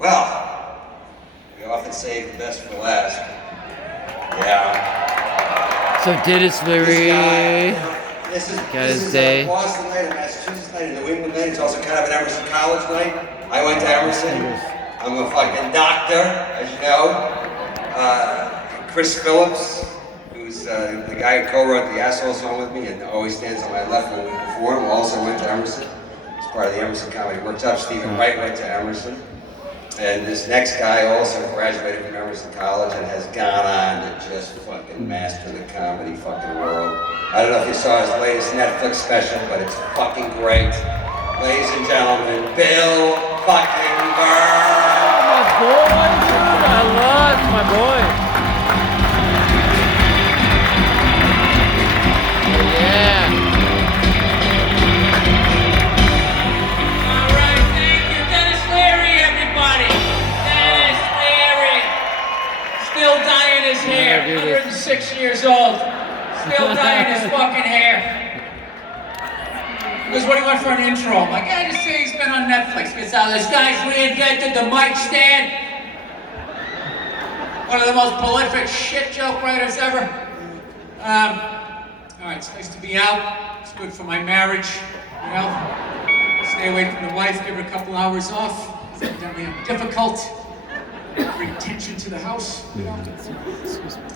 Well, we often save the best for last. Yeah. So Dennis Leary. This is day. a Boston night, a Massachusetts night, a New England night. It's also kind of an Emerson College night. I went to Emerson. I'm a fucking doctor, as you know. Chris Phillips, who's the guy who co-wrote the Asshole song with me and always stands on my left when we perform, also went to Emerson. He's part of the Emerson Comedy Workshop. Stephen Wright went to Emerson. And this next guy also graduated from Emerson College and has gone on to just fucking master the comedy fucking world. I don't know if you saw his latest Netflix special, but it's fucking great. Ladies and gentlemen, Bill fucking Burr. My boy, dude. I love my boy. Yeah. All right, thank you, Dennis Leary, everybody. Dennis Leary, still dyeing his hair. 106 years old, still dyeing his fucking hair. Because what do you want for an intro? I'm like, yeah, just say he's been on Netflix. Because this guy's reinvented the mic stand. One of the most prolific shit joke writers ever. All right, it's nice to be out. It's good for my marriage, you know. Stay away from the wife, give her a couple hours off. It's evidently difficult. Bring tension to the house, you know.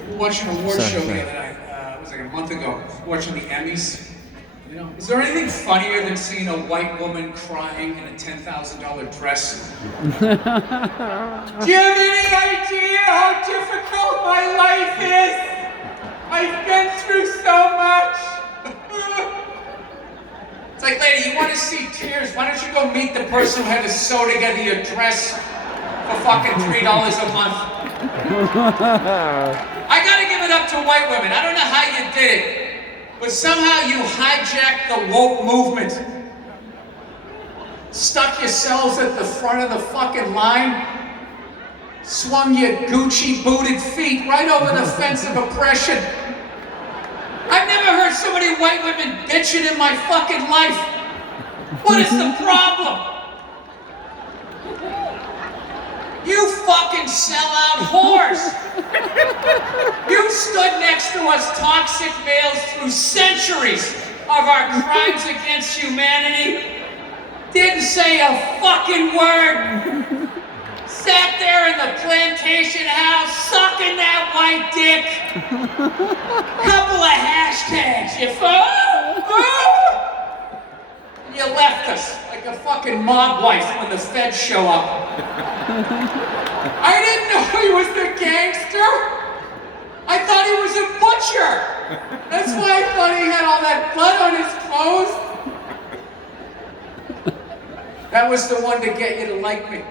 We were watching an award show the other night. It was like a month ago. Watching the Emmys. You know, is there anything funnier than seeing a white woman crying in a $10,000 dress? Do you have any idea how difficult my life is? I've been through so much. It's like, lady, you want to see tears? Why don't you go meet the person who had to sew together your dress for fucking $3 a month? I gotta give it up to white women. I don't know how you did it. But somehow you hijacked the woke movement. Stuck yourselves at the front of the fucking line. Swung your Gucci booted feet right over the fence of oppression. I've never heard so many white women bitching in my fucking life. What is the problem? You fucking sellout whores! You stood next to us toxic males through centuries of our crimes against humanity. Didn't say a fucking word. Sat there in the plantation house sucking that white dick. Couple of hashtags, you and you left us like a fucking mob wife when the feds show up. I didn't know he was the gangster. I thought he was a butcher. That's why I thought he had all that blood on his clothes. That was the one to get you to like me.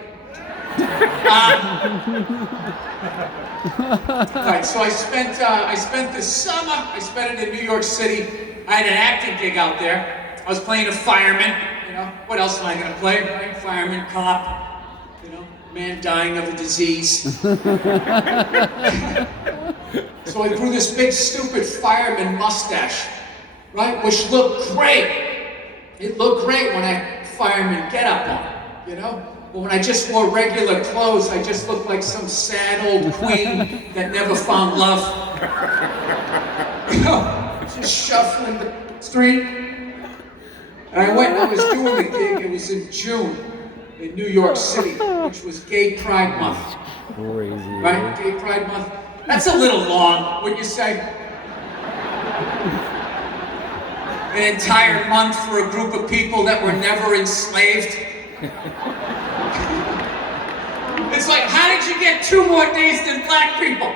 Right, so I spent the summer, I spent it in New York City. I had an acting gig out there. I was playing a fireman, you know. What else am I gonna play, right? Fireman, cop, you know, man dying of a disease. So I grew this big, stupid fireman mustache, right? Which looked great. It looked great when I fireman get up on, you know? But when I just wore regular clothes, I just looked like some sad old queen that never found love. You know, just shuffling the street. And I was doing the gig, it was in June in New York City, which was Gay Pride Month. Crazy. Right? Gay Pride Month. That's a little long, wouldn't you say? An entire month for a group of people that were never enslaved. It's like, how did you get 2 more days than black people?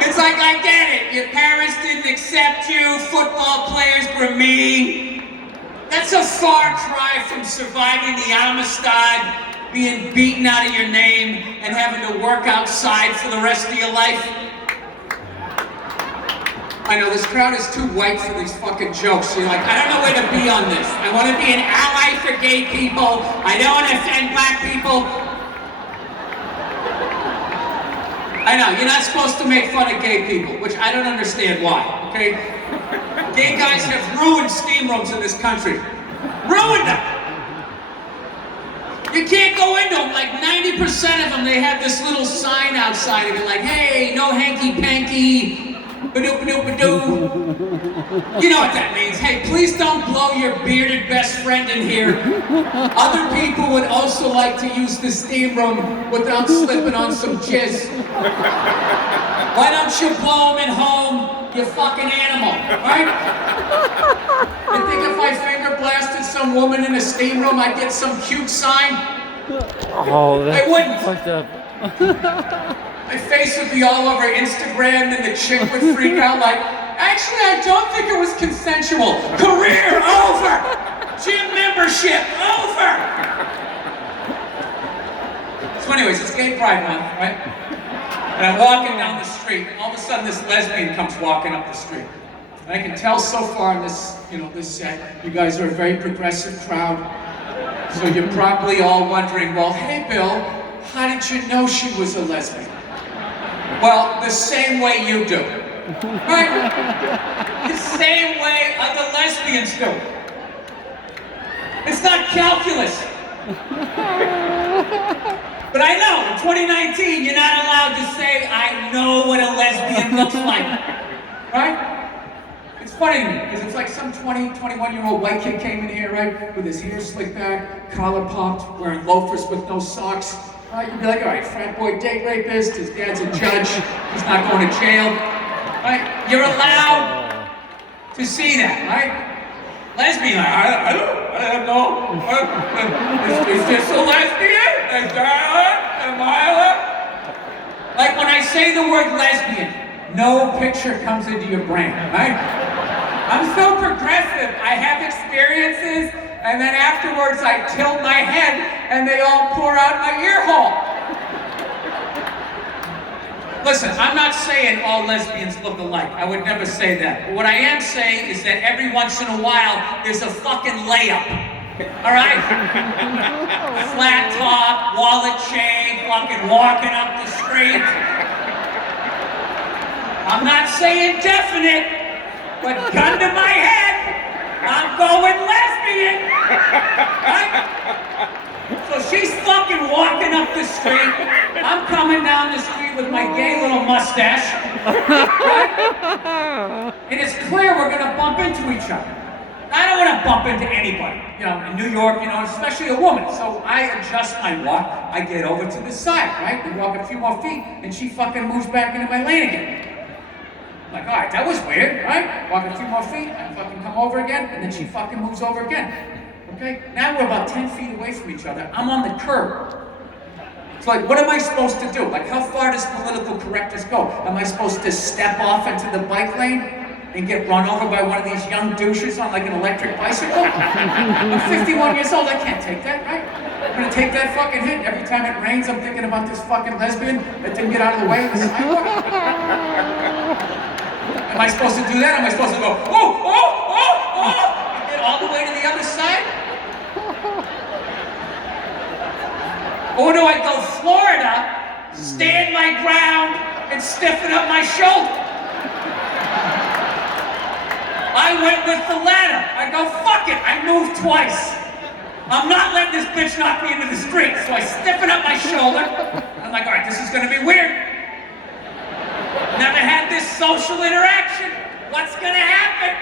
It's like, I get it. Your parents didn't accept you. Football players were mean. That's a far cry from surviving the Amistad, being beaten out of your name, and having to work outside for the rest of your life. I know, this crowd is too white for these fucking jokes. You're like, I don't know where to be on this. I want to be an ally for gay people. I don't want to offend black people. I know, you're not supposed to make fun of gay people, which I don't understand why, okay? Gay guys have ruined steam rooms in this country. Ruined them! You can't go into them. Like 90% of them, they have this little sign outside of it, like, hey, no hanky-panky, ba-doop-a-doop-a-doo. You know what that means. Hey, please don't blow your bearded best friend in here. Other people would also like to use the steam room without slipping on some jizz. Why don't you blow them at home, you fucking animal, right? You think if I finger blasted some woman in a steam room, I'd get some cute sign? Oh, that's I wouldn't. fucked up. My face would be all over Instagram, and the chick would freak out like, actually, I don't think it was consensual. Career over. Gym membership over. So anyways, it's Gay Pride Month, right? And I'm walking down the street, and all of a sudden this lesbian comes walking up the street. And I can tell so far in this, this set, you guys are a very progressive crowd. So you're probably all wondering, well, hey Bill, how did you know she was a lesbian? Well, the same way you do. Right? The same way other lesbians do. It's not calculus. But I know, in 2019, you're not allowed to say, I know what a lesbian looks like. Right? It's funny to me, because it's like some 20, 21-year-old white kid came in here, right, with his hair slicked back, collar popped, wearing loafers with no socks. Right? You'd be like, all right, frat boy date rapist, his dad's a judge, he's not going to jail. Right? You're allowed to see that, right? Lesbian, I don't know. Is this a lesbian? Is that am I like when I say the word lesbian, no picture comes into your brain, right? I'm so progressive. I have experiences, and then afterwards I tilt my head, and they all pour out my ear hole. Listen, I'm not saying all lesbians look alike. I would never say that. But what I am saying is that every once in a while, there's a fucking layup. All right? Flat top, wallet chain, fucking walking up the street. I'm not saying definite, but gun to my head, I'm going lesbian. Right? So she's fucking walking up the street. I'm coming down the street with my gay little mustache. Right? And it's clear we're gonna bump into each other. I don't want to bump into anybody, in New York, especially a woman. So I adjust my walk. I get over to the side, right? We walk a few more feet, and she fucking moves back into my lane again. I'm like, all right, that was weird, right? Walk a few more feet, I fucking come over again, and then she fucking moves over again. Okay? Now we're about 10 feet away from each other. I'm on the curb. So like, what am I supposed to do? Like, how far does political correctness go? Am I supposed to step off into the bike lane and get run over by one of these young douches on like an electric bicycle? I'm 51 years old, I can't take that, right? I'm gonna take that fucking hit. Every time it rains, I'm thinking about this fucking lesbian that didn't get out of the way of the sidewalk. Am I supposed to do that? Am I supposed to go, and get all the way to the other side? Or do I go Florida, stand my ground, and stiffen up my shoulder? I went with the latter. I go, fuck it, I moved twice. I'm not letting this bitch knock me into the street. So I stiffen up my shoulder. I'm like, all right, this is gonna be weird. Never had this social interaction. What's gonna happen?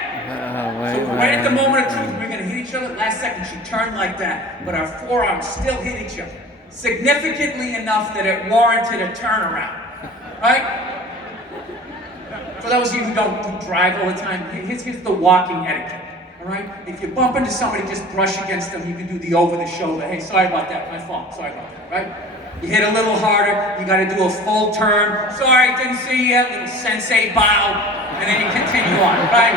So right at the moment of truth, we're gonna hit each other. Last second, she turned like that, but our forearms still hit each other. Significantly enough that it warranted a turnaround, right? For those of you who don't drive all the time, here's the walking etiquette, all right? If you bump into somebody, just brush against them. You can do the over the shoulder. Hey, sorry about that, my fault, sorry about that, right? You hit a little harder, you gotta do a full turn. Sorry, didn't see you, little sensei bow, and then you continue on, right?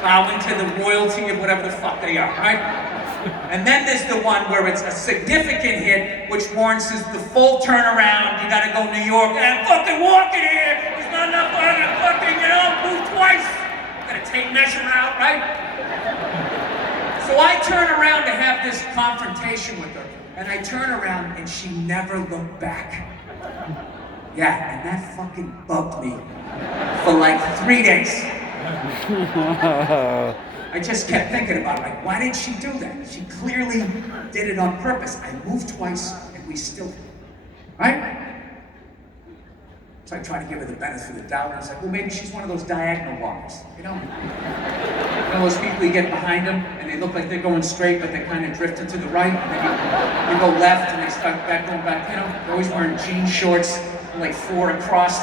Bow into the royalty of whatever the fuck they are, right? And then there's the one where it's a significant hit, which warrants the full turnaround. You gotta go New York, and I'm fucking walking here. There's not enough on the fucking, move twice. Gotta take measure out, right? So I turn around to have this confrontation with her, and I turn around and she never looked back. Yeah, and that fucking bugged me for like 3 days. I just kept thinking about it, like, why did she do that? She clearly did it on purpose. I moved twice, and we still did. Right? So I tried to give her the benefit of the doubt, and I was like, well, maybe she's one of those diagonal walkers, you know? You know those people you get behind them, and they look like they're going straight, but they kind of drifted to the right, and then you go left, and they start going back, you know? They're always wearing jean shorts, like 4 across.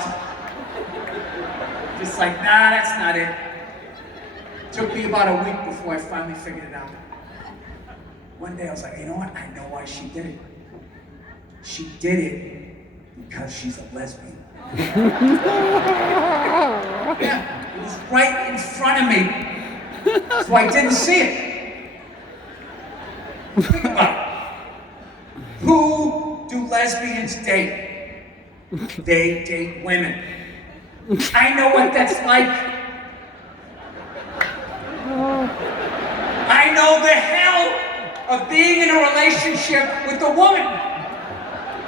Just like, nah, that's not it. Took me about a week before I finally figured it out. One day I was like, you know what? I know why she did it. She did it because she's a lesbian. Yeah, it was right in front of me. So I didn't see it. Think about it. Who do lesbians date? They date women. I know what that's like. I know the hell of being in a relationship with a woman.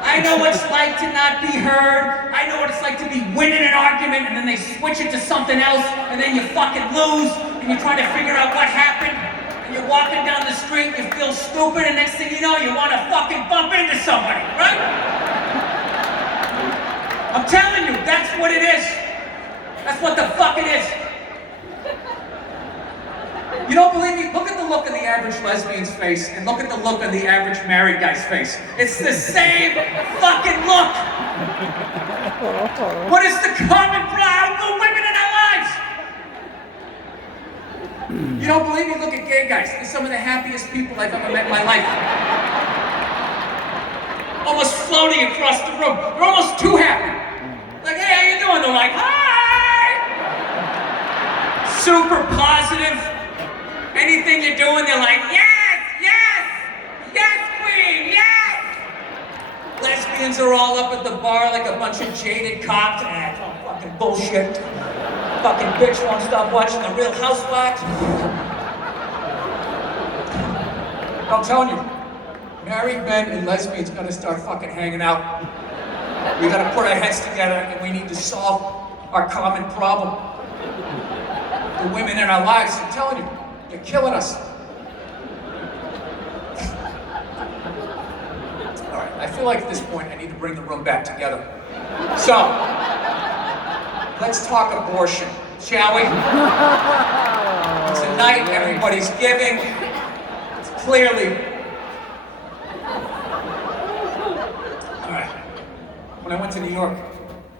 I know what it's like to not be heard. I know what it's like to be winning an argument and then they switch it to something else and then you fucking lose and you're trying to figure out what happened and you're walking down the street, you feel stupid, and next thing you know, you want to fucking bump into somebody, right? I'm telling you, that's what it is. That's what the fuck it is. You don't believe me? Look at the look of the average lesbian's face and look at the look of the average married guy's face. It's the same fucking look. What is the common problem for women in our lives? You don't believe me? Look at gay guys. They're some of the happiest people I've ever met in my life. Almost floating across the room. They're almost too happy. Like, hey, how you doing? They're like, hi! Super positive. Anything you're doing, they're like, yes, yes, yes, queen, yes! Lesbians are all up at the bar like a bunch of jaded cops. It's all fucking bullshit. Fucking bitch won't stop watching The Real Housewives. I'm telling you, married men and lesbians gotta start fucking hanging out. We gotta put our heads together and we need to solve our common problem. The women in our lives, I'm telling you, they're killing us. All right, I feel like at this point I need to bring the room back together. So, let's talk abortion, shall we? It's a night everybody's giving. It's clearly... All right, when I went to New York,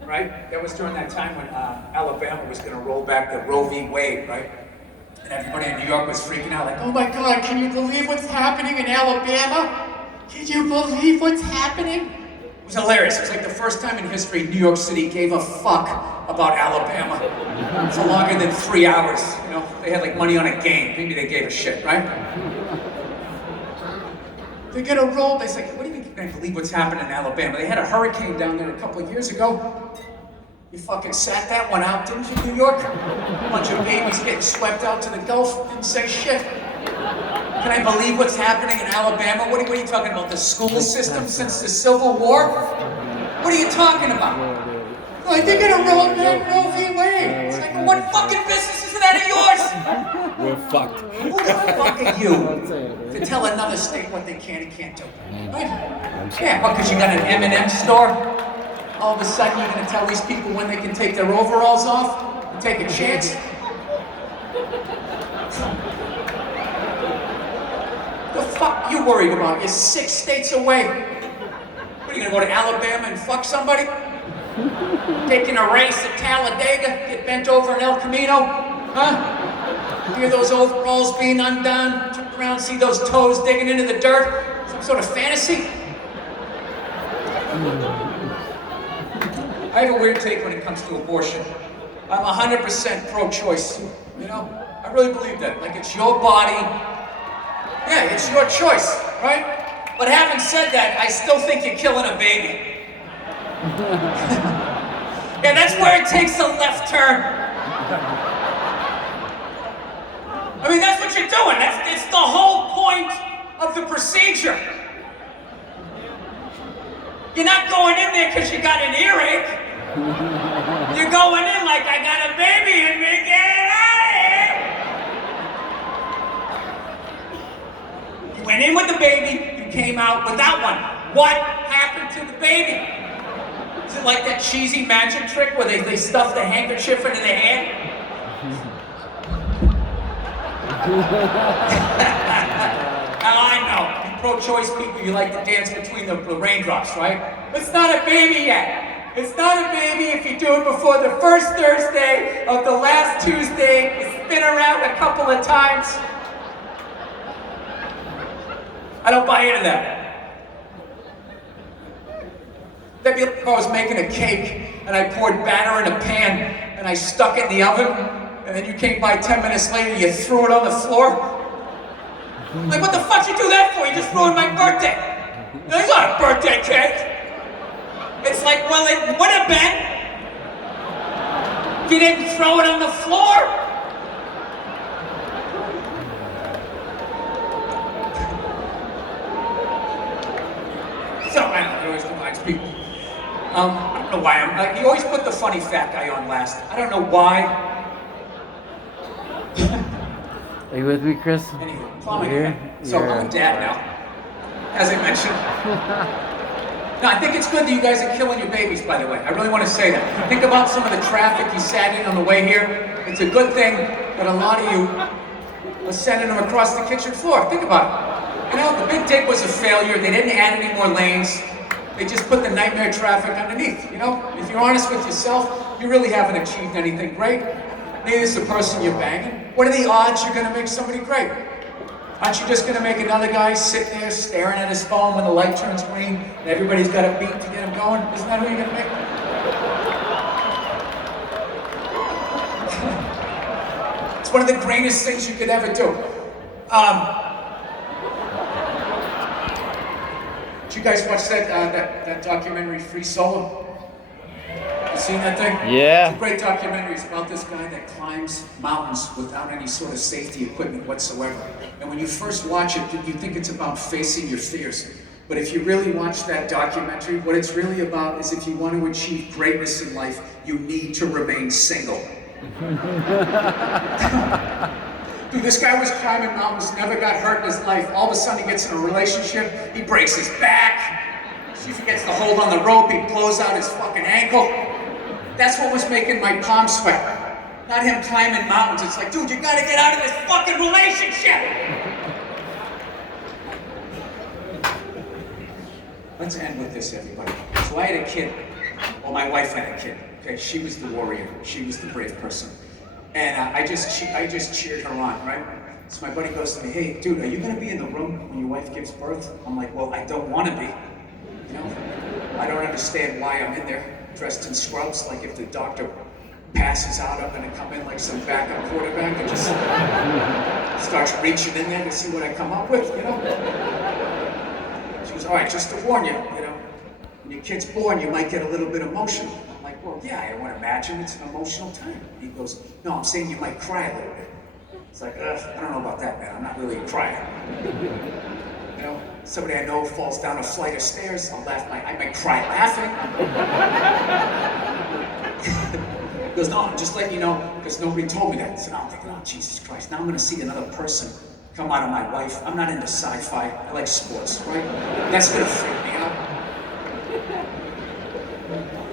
right? That was during that time when Alabama was gonna roll back the Roe v. Wade, right? And everybody in New York was freaking out, like, oh my God, can you believe what's happening in Alabama? Can you believe what's happening? It was hilarious. It was like the first time in history New York City gave a fuck about Alabama for longer than 3 hours. You know, they had like money on a game. Maybe they gave a shit, right? They're gonna roll. They said, what do you mean you can't believe what's happening in Alabama? They had a hurricane down there a couple of years ago. You fucking sat that one out, didn't you, New York? A bunch of babies getting swept out to the Gulf, didn't say shit. Can I believe what's happening in Alabama? What are you talking about, the school system since the Civil War? What are you talking about? Like, they're gonna roll back Roe v. Wade. It's like, what fucking business is that of yours? We're fucked. Who the fuck are you to tell another state what they can and can't do? Right? Yeah, what, because you got an M&M store? All of a sudden you're going to tell these people when they can take their overalls off and take a chance? The fuck you worried about? You're 6 states away. What, are you going to go to Alabama and fuck somebody? Taking a race at Talladega, get bent over in El Camino? Huh? Hear those overalls being undone, turn around, see those toes digging into the dirt? Some sort of fantasy? I have a weird take when it comes to abortion. I'm 100% pro-choice, you know? I really believe that. Like, it's your body. Yeah, it's your choice, right? But having said that, I still think you're killing a baby. Yeah, that's where it takes a left turn. I mean, that's what you're doing. It's the whole point of the procedure. You're not going in there because you got an earache. You're going in like, I got a baby in me, get it out of here! went in with the baby, you came out without one. What happened to the baby? Is it like that cheesy magic trick where they stuff the handkerchief into the hand? Now I know, you pro-choice people, you like to dance between the raindrops, right? It's not a baby yet. It's not a baby if you do it before the first Thursday of the last Tuesday. You spin around a couple of times. I don't buy into that. That'd be like if I was making a cake and I poured batter in a pan and I stuck it in the oven and then you came by 10 minutes later and you threw it on the floor. Like, what the fuck you do that for? You just ruined my birthday. That's not a birthday cake. It's like, well, it would have been if you didn't throw it on the floor. So, I don't know, it always reminds people. I don't know why you always put the funny fat guy on last. I don't know why. Are you with me, Chris? Anyway, plumbing. So I'm a dad now, as I mentioned. No, I think it's good that you guys are killing your babies, by the way. I really want to say that. Think about some of the traffic you sat in on the way here. It's a good thing that a lot of you are sending them across the kitchen floor. Think about it. You know, the Big Dig was a failure. They didn't add any more lanes. They just put the nightmare traffic underneath, you know? If you're honest with yourself, you really haven't achieved anything great. Neither is the person you're banging. What are the odds you're gonna make somebody great? Aren't you just gonna make another guy sit there staring at his phone when the light turns green and everybody's got a beat to get him going? Isn't that who you're gonna make? It's one of the greatest things you could ever do. Did you guys watch that documentary, Free Solo? You seen that thing? Yeah. It's a great documentary. It's about this guy that climbs mountains without any sort of safety equipment whatsoever. And when you first watch it, you think it's about facing your fears. But if you really watch that documentary, what it's really about is if you want to achieve greatness in life, you need to remain single. Dude, this guy was climbing mountains, never got hurt in his life. All of a sudden he gets in a relationship, he breaks his back. She forgets to hold on the rope, he blows out his fucking ankle. That's what was making my palms sweat. Not him climbing mountains. It's like, dude, you gotta get out of this fucking relationship! Let's end with this, everybody. So I had a kid. Well, my wife had a kid. Okay, she was the warrior. She was the brave person. And I just cheered her on, right? So my buddy goes to me, hey, dude, are you gonna be in the room when your wife gives birth? I'm like, well, I don't wanna be. You know? I don't understand why I'm in there, dressed in scrubs, like if the doctor passes out, I'm gonna come in like some backup quarterback and just starts reaching in there to see what I come up with, you know? She goes, all right, just to warn you, you know, when your kid's born, you might get a little bit emotional. I'm like, well, yeah, I would imagine it's an emotional time. He goes, no, I'm saying you might cry a little bit. It's like, I don't know about that, man. I'm not really a crier. You know, somebody I know falls down a flight of stairs, I might cry laughing. He goes, no, I'm just letting you know, because nobody told me that. So now I'm thinking, oh, Jesus Christ, now I'm gonna see another person come out of my wife. I'm not into sci-fi, I like sports, right? That's gonna freak me out.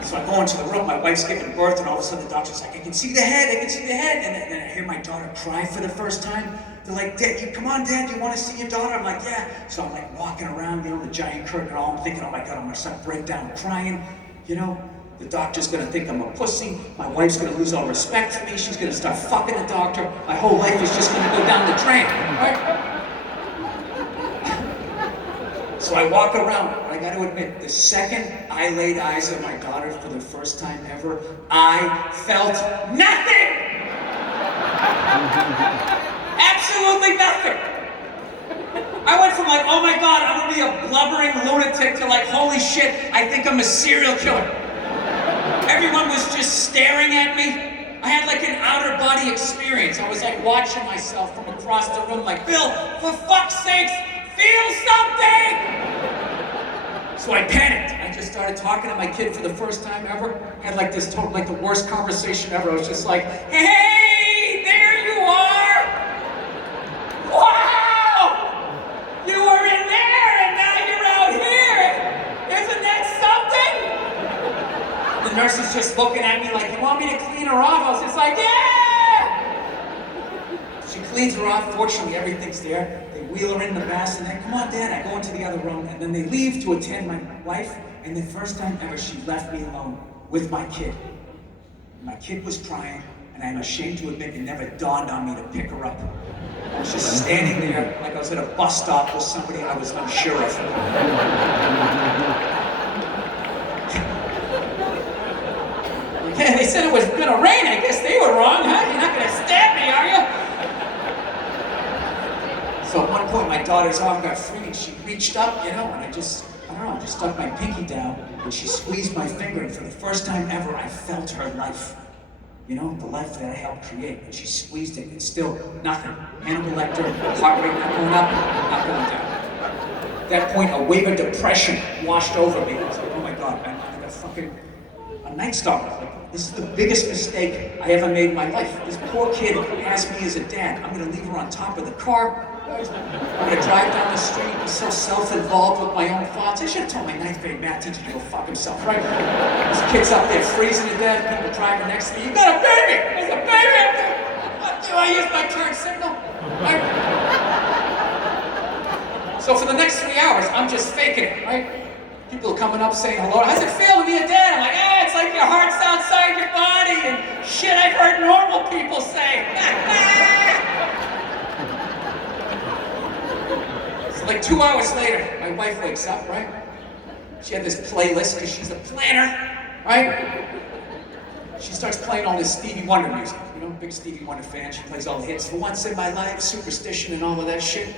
So I go into the room, my wife's giving birth, and all of a sudden the doctor's like, I can see the head, and then I hear my daughter cry for the first time. They're like, Dad, come on, Dad, you want to see your daughter? I'm like, yeah. So I'm like walking around, you know, the giant curtain and all. I'm thinking, oh my God, I'm gonna start break down crying, you know? The doctor's gonna think I'm a pussy. My wife's gonna lose all respect for me. She's gonna start fucking the doctor. My whole life is just gonna go down the drain, right? So I walk around, and I gotta admit, the second I laid eyes on my daughter for the first time ever, I felt nothing! Absolutely nothing! I went from like, oh my God, I'm gonna be a blubbering lunatic to like, holy shit, I think I'm a serial killer. Everyone was just staring at me. I had like an outer body experience. I was like watching myself from across the room like, Bill, for fuck's sakes, feel something! So I panicked. I just started talking to my kid for the first time ever. I had like this like the worst conversation ever. I was just like, hey, there you are! Wow! You were nurse is just looking at me like, you want me to clean her off? I was just like, yeah! She cleans her off. Fortunately, everything's there. They wheel her in the bath and then, come on, Dad. I go into the other room and then they leave to attend my wife. And the first time ever, she left me alone with my kid. My kid was crying, and I'm ashamed to admit it never dawned on me to pick her up. I was just standing there like I was at a bus stop with somebody I was unsure of. Yeah, they said it was gonna rain. I guess they were wrong, huh? You're not gonna stab me, are you? So at one point, my daughter's arm got free, and she reached up, and I just stuck my pinky down, and she squeezed my finger, and for the first time ever, I felt her life. The life that I helped create. And she squeezed it, and still nothing. Hannibal Lecter, heart rate not going up, not going down. At that point, a wave of depression washed over me. I was like, oh my God, I'm like a night stalker. Like, this is the biggest mistake I ever made in my life. This poor kid has me as a dad. I'm gonna leave her on top of the car. I'm gonna drive down the street, be so self-involved with my own thoughts. I should have told my 9th grade math teacher to go fuck himself, right? This kid's up there freezing to death, people driving next to me. You got a baby! There's a baby up there! What do I use my turn signal? Right? So for the next 3 hours, I'm just faking it, right? People are coming up saying hello. How's it feel to be a dad? I'm like, it's like your heart's outside your body and shit I've heard normal people say. Like 2 hours later, my wife wakes up, right? She had this playlist because she's a planner, right? She starts playing all this Stevie Wonder music, big Stevie Wonder fan. She plays all the hits, For Once in My Life, Superstition, and all of that shit.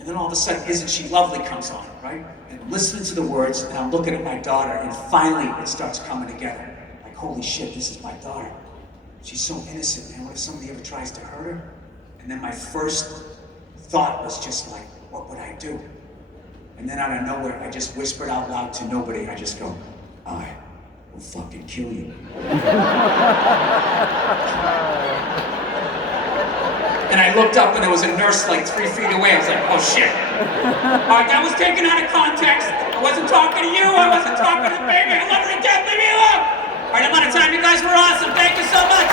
And then all of a sudden, Isn't She Lovely comes on, right? And I'm listening to the words, and I'm looking at my daughter, and finally it starts coming together. Like, holy shit, this is my daughter. She's so innocent, man. What if somebody ever tries to hurt her? And then my first thought was just like, what would I do? And then out of nowhere, I just whispered out loud to nobody. I just go, I will fucking kill you. And I looked up and there was a nurse like 3 feet away. I was like, oh shit. All right, that was taken out of context. I wasn't talking to you. I wasn't talking to the baby. I love her to death. Leave me alone. All right, I'm out of time. You guys were awesome. Thank you so much.